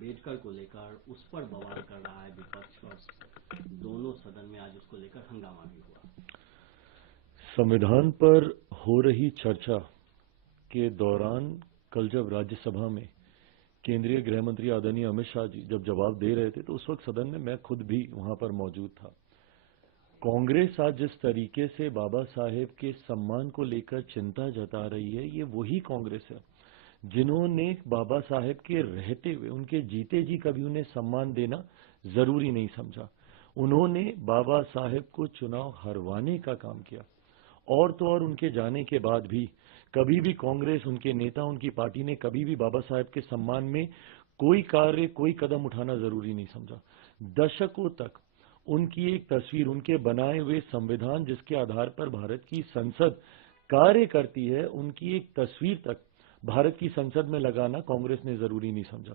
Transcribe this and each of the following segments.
अम्बेडकर को लेकर उस पर बवाल कर रहा है विपक्ष और दोनों सदन में आज उसको लेकर हंगामा भी हुआ। संविधान पर हो रही चर्चा के दौरान कल जब राज्यसभा में केंद्रीय गृह मंत्री आदरणीय अमित शाह जी जब जवाब दे रहे थे तो उस वक्त सदन में मैं खुद भी वहां पर मौजूद था। कांग्रेस आज जिस तरीके से बाबा साहेब के सम्मान को लेकर चिंता जता रही है, ये वही कांग्रेस है जिन्होंने बाबा साहेब के रहते हुए उनके जीते जी कभी उन्हें सम्मान देना जरूरी नहीं समझा। उन्होंने बाबा साहेब को चुनाव हरवाने का काम किया और तो और उनके जाने के बाद भी कभी भी कांग्रेस, उनके नेता, उनकी पार्टी ने कभी भी बाबा साहेब के सम्मान में कोई कार्य, कोई कदम उठाना जरूरी नहीं समझा। दशकों तक उनकी एक तस्वीर, उनके बनाए हुए संविधान जिसके आधार पर भारत की संसद कार्य करती है, उनकी एक तस्वीर तक भारत की संसद में लगाना कांग्रेस ने जरूरी नहीं समझा।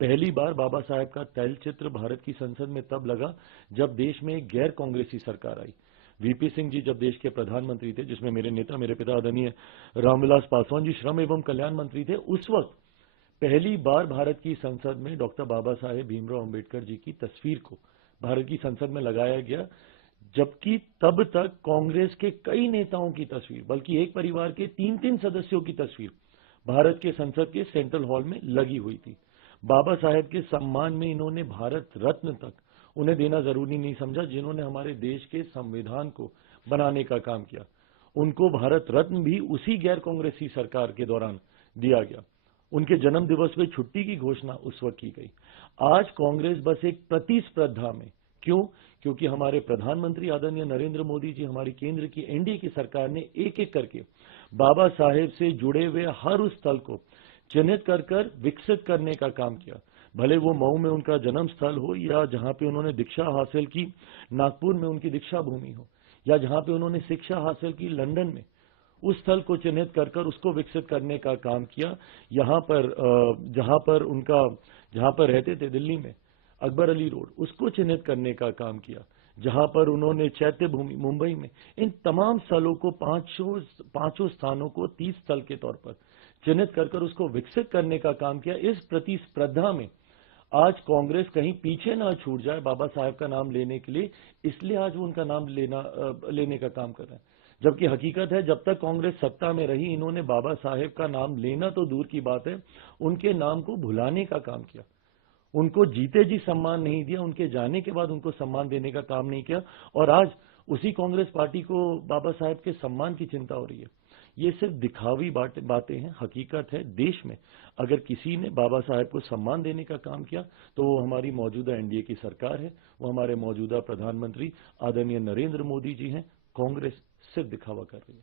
पहली बार बाबा साहेब का तैलचित्र भारत की संसद में तब लगा जब देश में एक गैर कांग्रेसी सरकार आई। वीपी सिंह जी जब देश के प्रधानमंत्री थे, जिसमें मेरे नेता, मेरे पिता आदरणीय रामविलास पासवान जी श्रम एवं कल्याण मंत्री थे, उस वक्त पहली बार भारत की संसद में डॉक्टर बाबा साहेब भीमराव अंबेडकर जी की तस्वीर को भारत की संसद में लगाया गया, जबकि तब तक कांग्रेस के कई नेताओं की तस्वीर, बल्कि एक परिवार के 3-3 सदस्यों की तस्वीर भारत के संसद के सेंट्रल हॉल में लगी हुई थी। बाबा साहेब के सम्मान में इन्होंने भारत रत्न तक उन्हें देना जरूरी नहीं समझा, जिन्होंने हमारे देश के संविधान को बनाने का काम किया। उनको भारत रत्न भी उसी गैर कांग्रेसी सरकार के दौरान दिया गया। उनके जन्म दिवस में छुट्टी की घोषणा उस वक्त की गई। आज कांग्रेस बस एक प्रतिस्पर्धा में, क्यों? क्योंकि हमारे प्रधानमंत्री आदरणीय नरेंद्र मोदी जी, हमारी केंद्र की एनडीए की सरकार ने एक एक करके बाबा साहेब से जुड़े हुए हर उस स्थल को चिन्हित कर विकसित करने का काम किया। भले वो मऊ में उनका जन्म स्थल हो, या जहां पे उन्होंने दीक्षा हासिल की नागपुर में उनकी दीक्षा भूमि हो, या जहां पे उन्होंने शिक्षा हासिल की लंदन में, उस स्थल को चिन्हित कर उसको विकसित करने का काम किया। यहां पर जहां पर रहते थे दिल्ली में अकबर अली रोड, उसको चिन्हित करने का काम किया। जहां पर उन्होंने चैत्य भूमि मुंबई में, इन तमाम स्थलों को, पांचों स्थानों को 30 स्थल के तौर पर चिन्हित कर उसको विकसित करने का काम किया। इस प्रतिस्पर्धा में आज कांग्रेस कहीं पीछे ना छूट जाए बाबा साहेब का नाम लेने के लिए, इसलिए आज वो उनका नाम लेने का काम कर रहे हैं। जबकि हकीकत है, जब तक कांग्रेस सत्ता में रही, इन्होंने बाबा साहेब का नाम लेना तो दूर की बात है, उनके नाम को भुलाने का काम किया। उनको जीते जी सम्मान नहीं दिया, उनके जाने के बाद उनको सम्मान देने का काम नहीं किया। और आज उसी कांग्रेस पार्टी को बाबा साहेब के सम्मान की चिंता हो रही है। ये सिर्फ दिखावी बातें हैं। हकीकत है, देश में अगर किसी ने बाबा साहेब को सम्मान देने का काम किया तो वो हमारी मौजूदा एनडीए की सरकार है, वो हमारे मौजूदा प्रधानमंत्री आदरणीय नरेंद्र मोदी जी हैं। कांग्रेस सिर्फ दिखावा कर रही है।